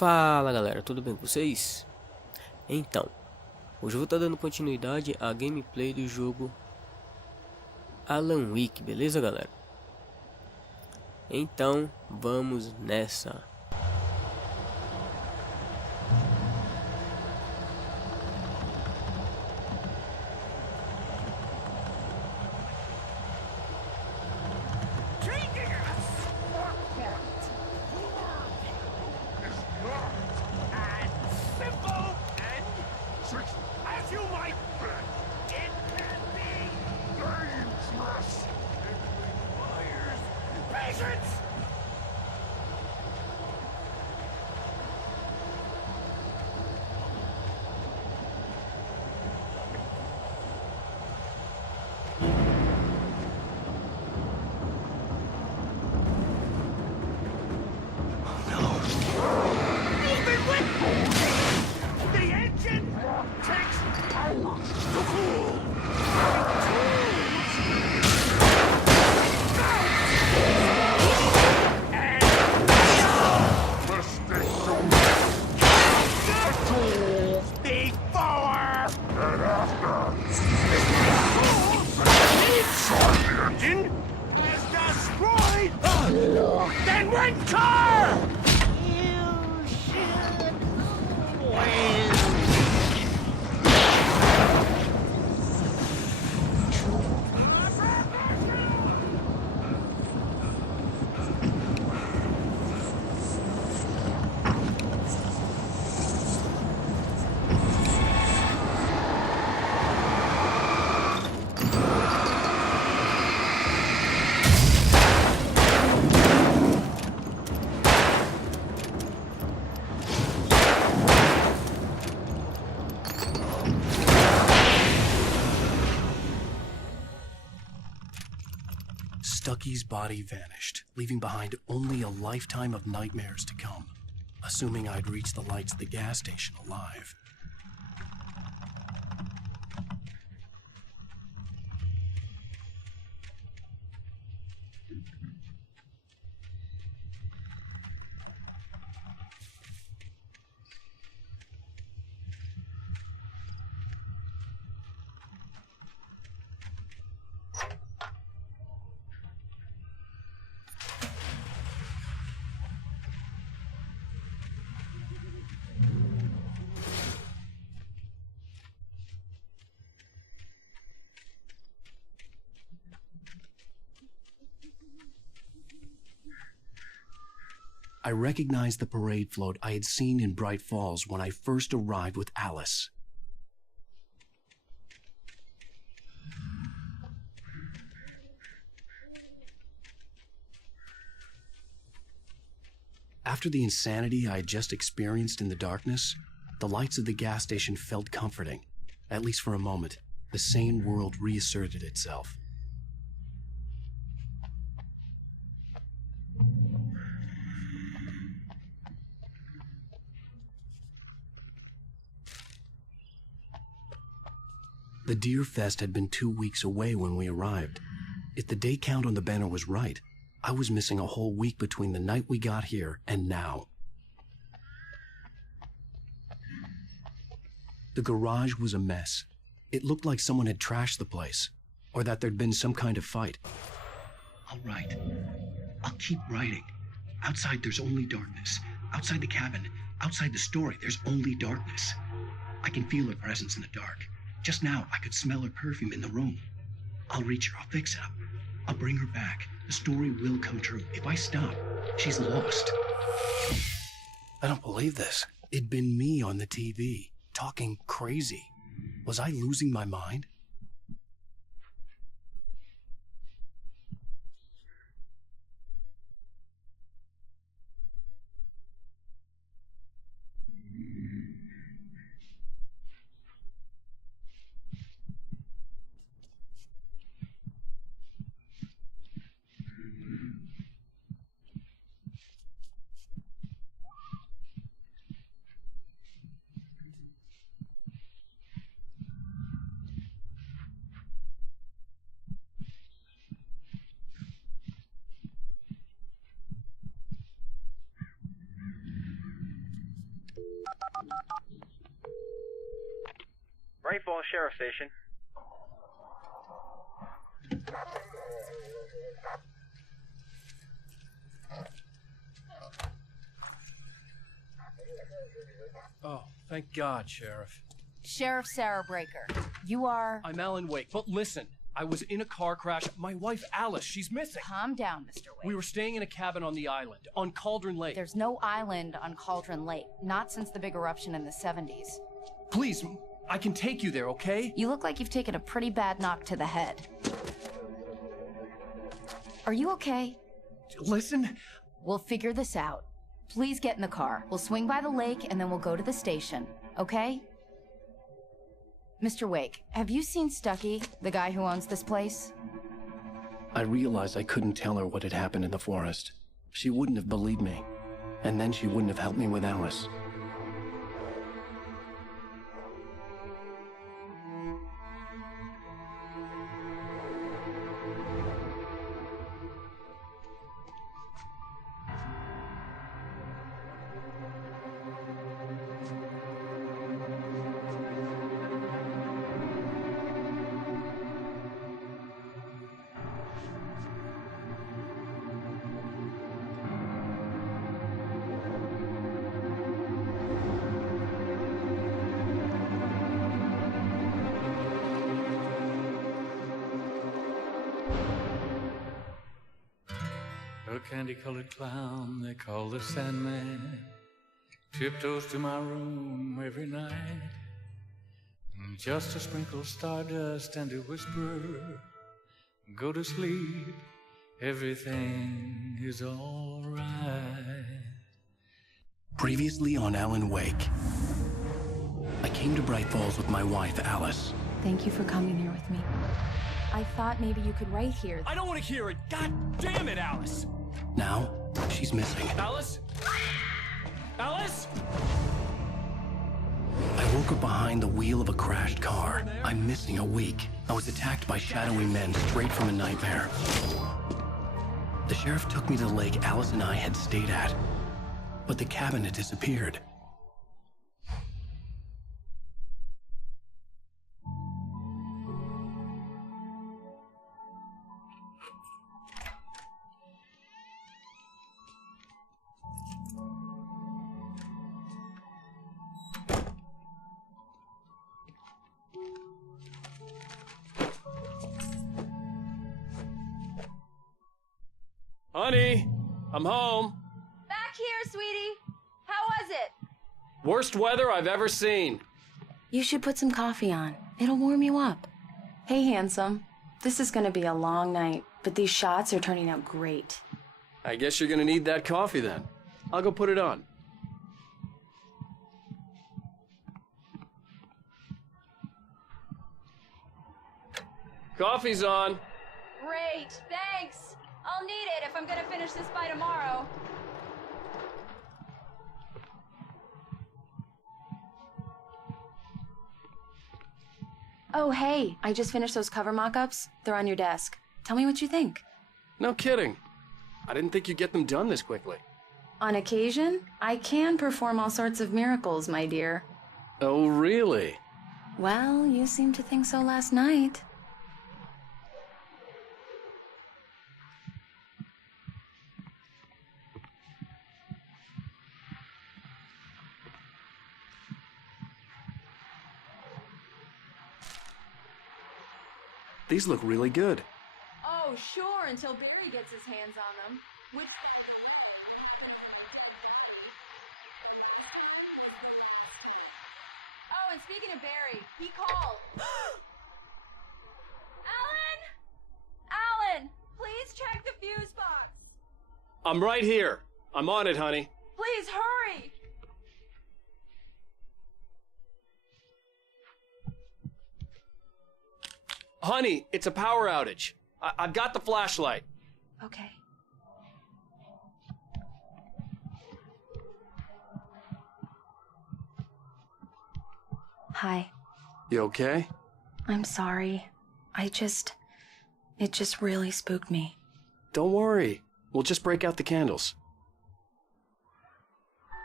Fala galera, tudo bem com vocês? Então, hoje eu vou estar dando continuidade à gameplay do jogo Alan Wake, beleza galera? Então, vamos nessa! Stucky's body vanished, leaving behind only a lifetime of nightmares to come, assuming I'd reach the lights of the gas station alive. I recognized the parade float I had seen in Bright Falls when I first arrived with Alice. After the insanity I had just experienced in the darkness, the lights of the gas station felt comforting. At least for a moment, the sane world reasserted itself. The Deer Fest had been 2 weeks away when we arrived. If the day count on the banner was right, I was missing a whole week between the night we got here and now. The garage was a mess. It looked like someone had trashed the place, or that there'd been some kind of fight. I'll write. I'll keep writing. Outside there's only darkness. Outside the cabin, outside the story, there's only darkness. I can feel her presence in the dark. Just now, I could smell her perfume in the room. I'll reach her, I'll fix it up. I'll bring her back. The story will come true. If I stop, she's lost. I don't believe this. It'd been me on the TV, talking crazy. Was I losing my mind? Bright Falls Sheriff Station. Oh, thank God, Sheriff. Sheriff Sarah Breaker. You are... I'm Alan Wake, but listen, I was in a car crash. My wife, Alice, she's missing. Calm down, Mr. Wake. We were staying in a cabin on the island, on Cauldron Lake. There's no island on Cauldron Lake, not since the big eruption in the 70s. Please, I can take you there, okay? You look like you've taken a pretty bad knock to the head. Are you okay? Listen. We'll figure this out. Please get in the car. We'll swing by the lake and then we'll go to the station, okay? Mr. Wake, have you seen Stucky, the guy who owns this place? I realized I couldn't tell her what had happened in the forest. She wouldn't have believed me. And then she wouldn't have helped me with Alice. A candy-colored clown they call the Sandman tiptoes to my room every night, just to sprinkle stardust and to whisper, go to sleep, everything is all right. Previously on Alan Wake, I came to Bright Falls with my wife, Alice. Thank you for coming here with me. I thought maybe you could write here. I don't want to hear it. God damn it, Alice. Now, she's missing. Alice? Alice? I woke her behind the wheel of a crashed car. I'm missing a week. I was attacked by shadowy men straight from a nightmare. The sheriff took me to the lake Alice and I had stayed at, but the cabin had disappeared. Honey, I'm home. Back here, sweetie. How was it? Worst weather I've ever seen. You should put some coffee on. It'll warm you up. Hey, handsome. This is gonna be a long night, but these shots are turning out great. I guess you're gonna need that coffee then. I'll go put it on. Coffee's on. Great, thanks. I'll need it if I'm gonna finish this by tomorrow. Oh, hey, I just finished those cover mock-ups. They're on your desk. Tell me what you think. No kidding. I didn't think you'd get them done this quickly. On occasion, I can perform all sorts of miracles, my dear. Oh, really? Well, you seemed to think so last night. These look really good. Oh, sure, until Barry gets his hands on them. Which... Oh, and speaking of Barry, he called. Alan! Alan, please check the fuse box. I'm right here. I'm on it, honey. Please hurry. Honey, it's a power outage. I've got the flashlight. Okay. Hi. You okay? I'm sorry. It just really spooked me. Don't worry. We'll just break out the candles.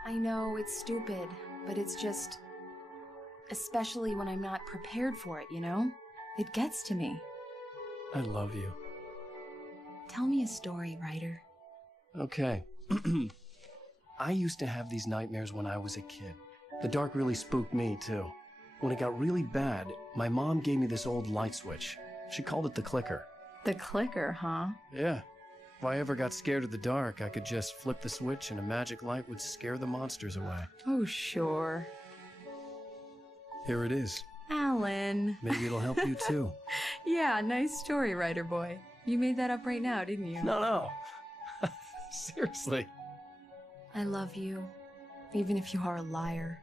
I know, it's stupid, but it's just... especially when I'm not prepared for it, you know? It gets to me. I love you. Tell me a story, writer. Okay. I used to have these nightmares when I was a kid. The dark really spooked me, too. When it got really bad, my mom gave me this old light switch. She called it the clicker. The clicker, huh? Yeah. If I ever got scared of the dark, I could just flip the switch and a magic light would scare the monsters away. Oh, sure. Here it is. Alan. Maybe it'll help you, too. Yeah, nice story, writer boy. You made that up right now, didn't you? No. Seriously. I love you, even if you are a liar.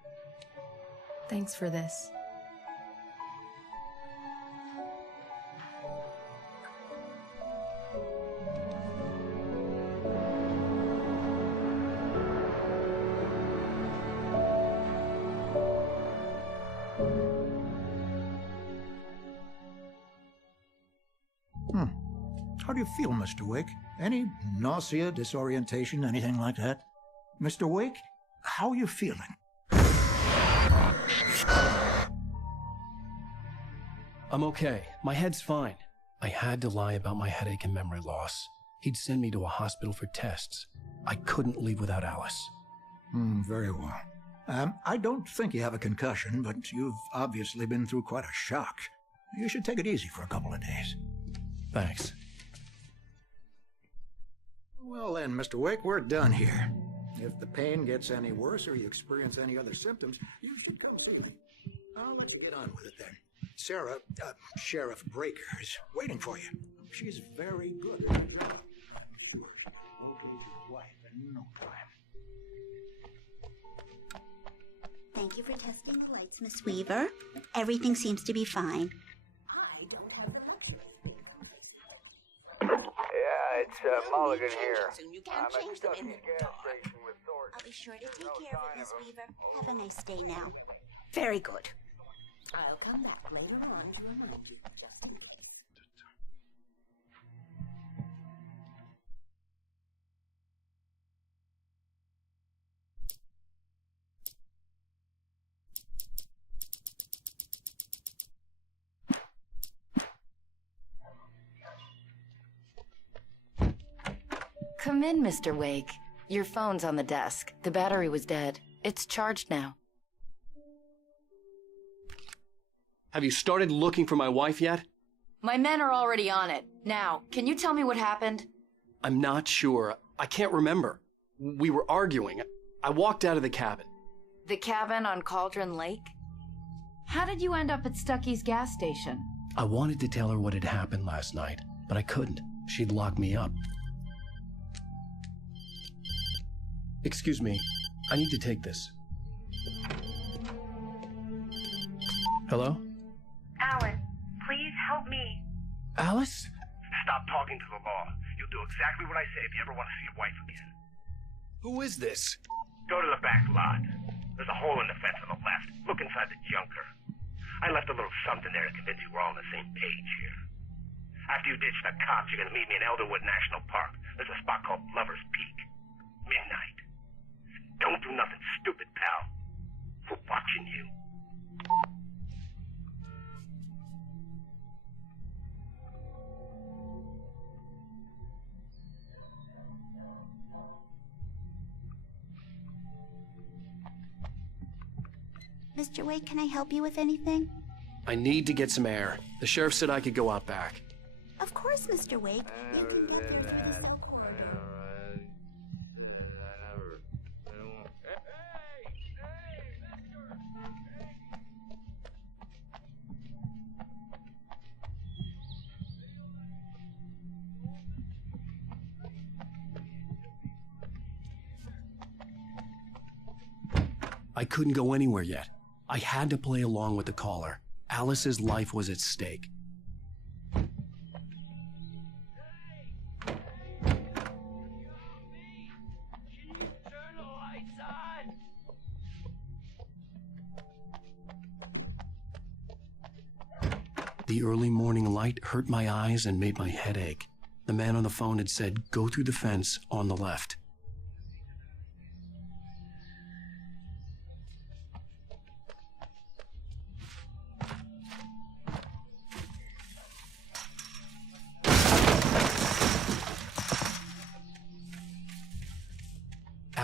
Thanks for this. How do you feel, Mr. Wake? Any nausea, disorientation, anything like that? Mr. Wake, how are you feeling? I'm okay. My head's fine. I had to lie about my headache and memory loss. He'd send me to a hospital for tests. I couldn't leave without Alice. Very well. I don't think you have a concussion, but you've obviously been through quite a shock. You should take it easy for a couple of days. Thanks. Well then, Mr. Wake, we're done here. If the pain gets any worse or you experience any other symptoms, you should come see me. Now, let's get on with it then. Sarah, Sheriff Breaker, is waiting for you. She's very good at her job. I'm sure she'll locate your wife in no time. Thank you for testing the lights, Miss Weaver. Everything seems to be fine. I don't have the luxury. Yeah, it's Mulligan here. You can't I'm change at them in Stucky's the gas dark. station with Thornton. I'll be sure to take No care of it, sign Miss of him. Weaver. Have a nice day now. Very good. I'll come back later on to remind you, just in case. Come in, Mr. Wake. Your phone's on the desk. The battery was dead. It's charged now. Have you started looking for my wife yet? My men are already on it. Now, can you tell me what happened? I'm not sure. I can't remember. We were arguing. I walked out of the cabin. The cabin on Cauldron Lake? How did you end up at Stucky's gas station? I wanted to tell her what had happened last night, but I couldn't. She'd lock me up. Excuse me. I need to take this. Hello? Alan, please help me. Alice? Stop talking to the law. You'll do exactly what I say if you ever want to see your wife again. Who is this? Go to the back lot. There's a hole in the fence on the left. Look inside the junker. I left a little something there to convince you we're all on the same page here. After you ditch the cops, you're gonna meet me in Elderwood National Park. There's a spot called Lover's Peak. Midnight. Don't do nothing stupid, pal. We're watching you. Mr. Wake, can I help you with anything? I need to get some air. The sheriff said I could go out back. Of course, Mr. Wake. You can get there from this oak corner. I couldn't go anywhere yet. I had to play along with the caller. Alice's life was at stake. The early morning light hurt my eyes and made my head ache. The man on the phone had said, "Go through the fence on the left."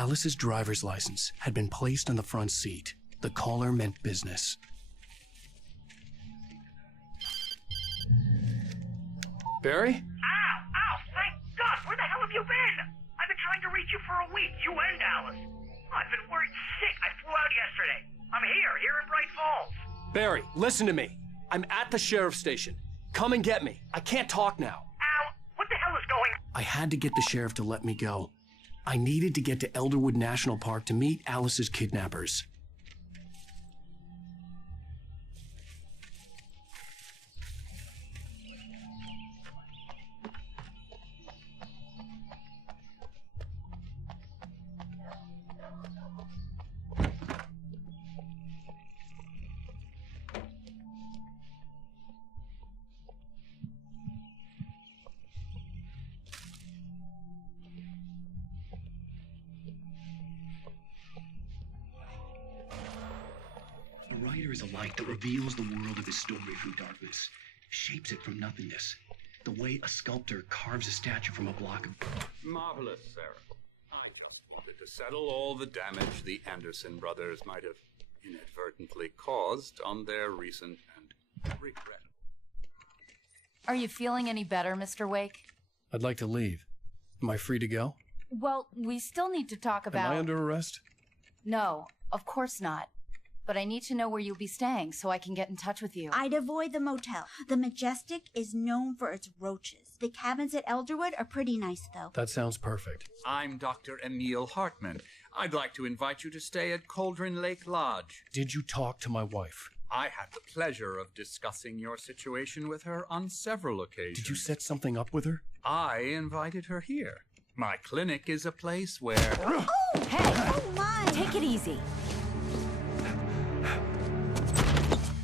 Alice's driver's license had been placed on the front seat. The caller meant business. Barry? Ow! Thank God! Where the hell have you been? I've been trying to reach you for a week, you and Alice. I've been worried sick. I flew out yesterday. I'm here in Bright Falls. Barry, listen to me. I'm at the sheriff's station. Come and get me. I can't talk now. Al, what the hell is going on? I had to get the sheriff to let me go. I needed to get to Elderwood National Park to meet Alice's kidnappers. A writer is a light that reveals the world of his story from darkness, shapes it from nothingness, the way a sculptor carves a statue from a block of... Marvelous, Sarah. I just wanted to settle all the damage the Anderson brothers might have inadvertently caused on their recent and regrettable... Are you feeling any better, Mr. Wake? I'd like to leave. Am I free to go? Well, we still need to talk about... Am I under arrest? No, of course not. But I need to know where you'll be staying so I can get in touch with you. I'd avoid the motel. The Majestic is known for its roaches. The cabins at Elderwood are pretty nice, though. That sounds perfect. I'm Dr. Emil Hartman. I'd like to invite you to stay at Cauldron Lake Lodge. Did you talk to my wife? I had the pleasure of discussing your situation with her on several occasions. Did you set something up with her? I invited her here. My clinic is a place where... Oh, hey! Oh, my! Take it easy.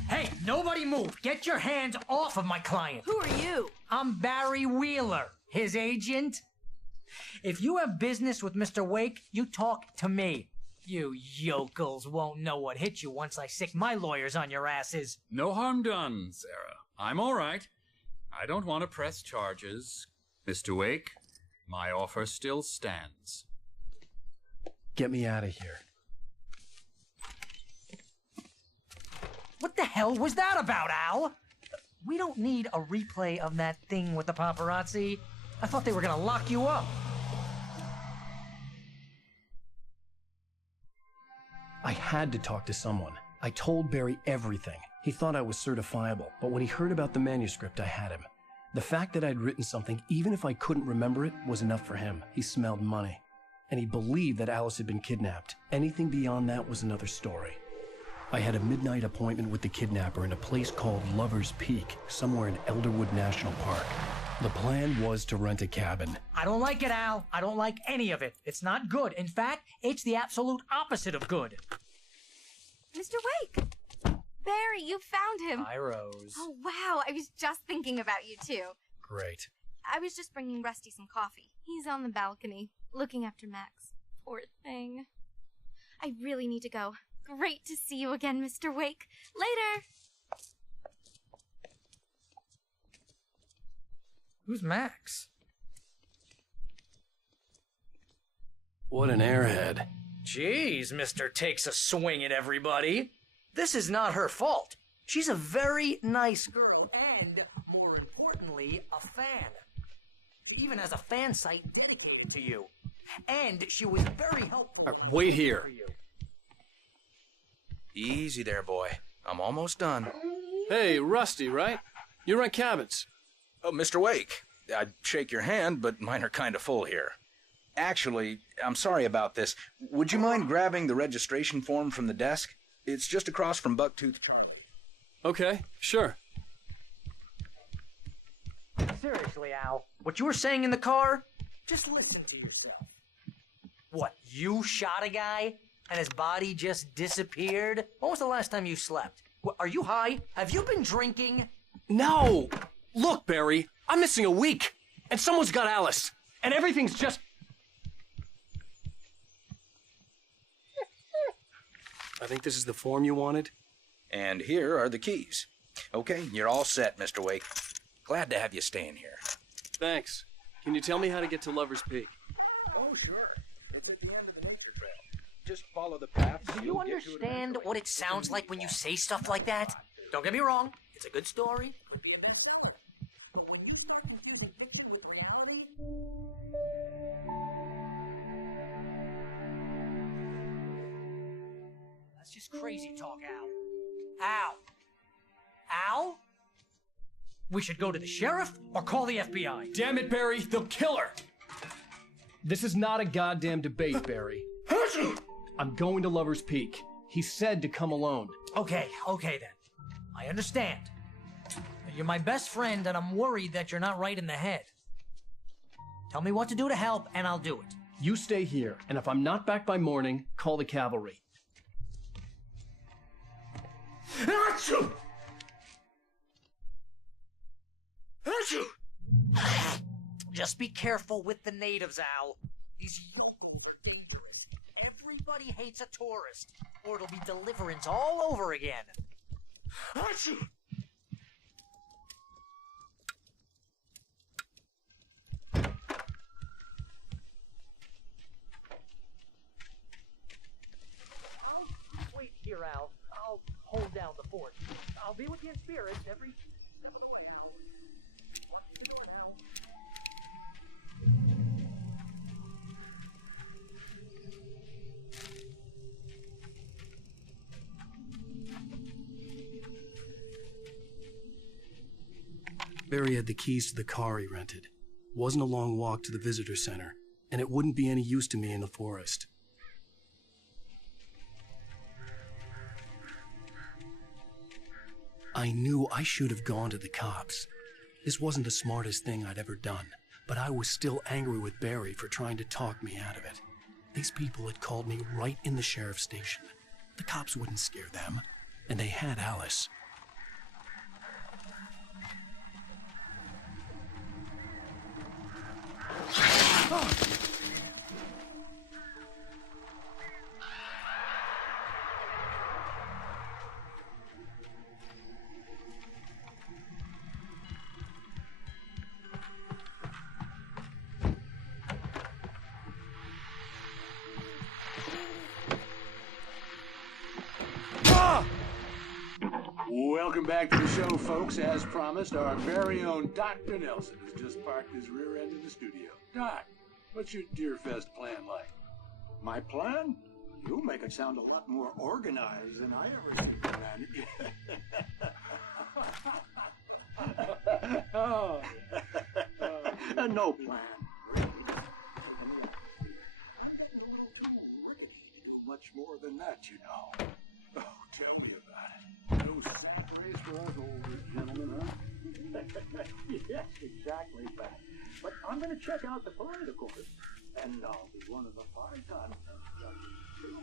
Hey, nobody move! Get your hands off of my client! Who are you? I'm Barry Wheeler, his agent. If you have business with Mr. Wake, you talk to me. You yokels won't know what hit you once I sick my lawyers on your asses. No harm done, Sarah. I'm all right. I don't want to press charges. Mr. Wake, my offer still stands. Get me out of here. What the hell was that about, Al? We don't need a replay of that thing with the paparazzi. I thought they were gonna lock you up. I had to talk to someone. I told Barry everything. He thought I was certifiable, but when he heard about the manuscript, I had him. The fact that I'd written something, even if I couldn't remember it, was enough for him. He smelled money. And he believed that Alice had been kidnapped. Anything beyond that was another story. I had a midnight appointment with the kidnapper in a place called Lover's Peak, somewhere in Elderwood National Park. The plan was to rent a cabin. I don't like it, Al. I don't like any of it. It's not good. In fact, it's the absolute opposite of good. Mr. Wake! Barry, you found him. Hi, Rose. Oh, wow. I was just thinking about you, too. Great. I was just bringing Rusty some coffee. He's on the balcony, looking after Max. Poor thing. I really need to go. Great to see you again, Mr. Wake. Later! Who's Max? What an airhead. Jeez, Mr. Takes a swing at everybody. This is not her fault. She's a very nice girl and, more importantly, a fan. Even has a fan site dedicated to you. And she was very helpful. Wait here. For you. Easy there, boy. I'm almost done. Hey, Rusty, right? You rent cabins. Oh, Mr. Wake. I'd shake your hand, but mine are kind of full here. Actually, I'm sorry about this. Would you mind grabbing the registration form from the desk? It's just across from Bucktooth Charlie. Okay, sure. Seriously, Al, what you were saying in the car, just listen to yourself. What, you shot a guy and his body just disappeared? When was the last time you slept? What, are you high? Have you been drinking? No! Look, Barry, I'm missing a week, and someone's got Alice, and everything's just... I think this is the form you wanted. And here are the keys. Okay, you're all set, Mr. Wake. Glad to have you staying here. Thanks. Can you tell me how to get to Lover's Peak? Oh, sure. It's at the end of the next Just follow the path. Do you understand what it sounds like when you say stuff like that? Don't get me wrong, it's a good story. Could be a bestseller. That's just crazy talk, Al. Al? We should go to the sheriff or call the FBI. Damn it, Barry, they'll kill her! This is not a goddamn debate, Barry. I'm going to Lover's Peak. He said to come alone. Okay then. I understand. But you're my best friend and I'm worried that you're not right in the head. Tell me what to do to help and I'll do it. You stay here, and if I'm not back by morning, call the cavalry. Achoo! Achoo! Just be careful with the natives, Al. These young people are dangerous. Everybody hates a tourist, or it'll be deliverance all over again. Achoo! Wait here, Al. I'll hold down the fort. I'll be with you in spirit every step of the way, Al. Watch the door now. Barry had the keys to the car he rented. Wasn't a long walk to the visitor center, and it wouldn't be any use to me in the forest. I knew I should have gone to the cops. This wasn't the smartest thing I'd ever done, but I was still angry with Barry for trying to talk me out of it. These people had called me right in the sheriff's station. The cops wouldn't scare them, and they had Alice. Welcome back to the show, folks. As promised, our very own Dr. Nelson has just parked his rear end in the studio. Doc, what's your Deerfest plan like? My plan? You make it sound a lot more organized than I ever did, man. Oh. No plan. Much more than that, you know. Oh, tell me about it. No sack race for us older gentlemen, huh? Yes, exactly, Pat. But I'm going to check out the parade, of course. And I'll be one of the 5-time judges, too.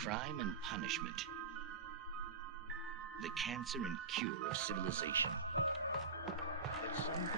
crime and punishment. The cancer and cure of civilization. But some...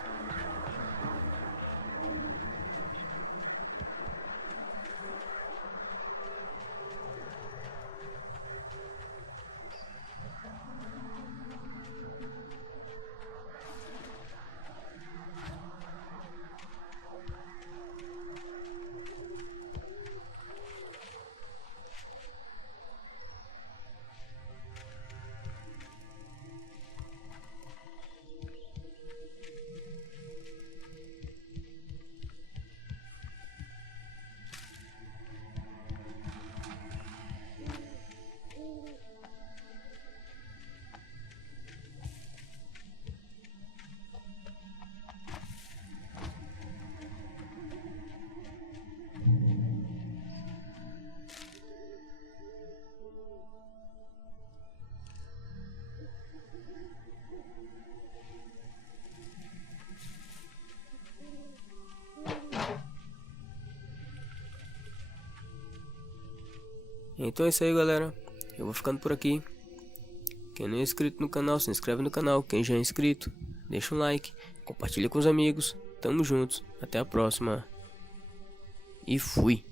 Então é isso aí, galera. Eu vou ficando por aqui. Quem não é inscrito no canal, se inscreve no canal. Quem já é inscrito, deixa um like, compartilha com os amigos. Tamo juntos. Até a próxima. E fui.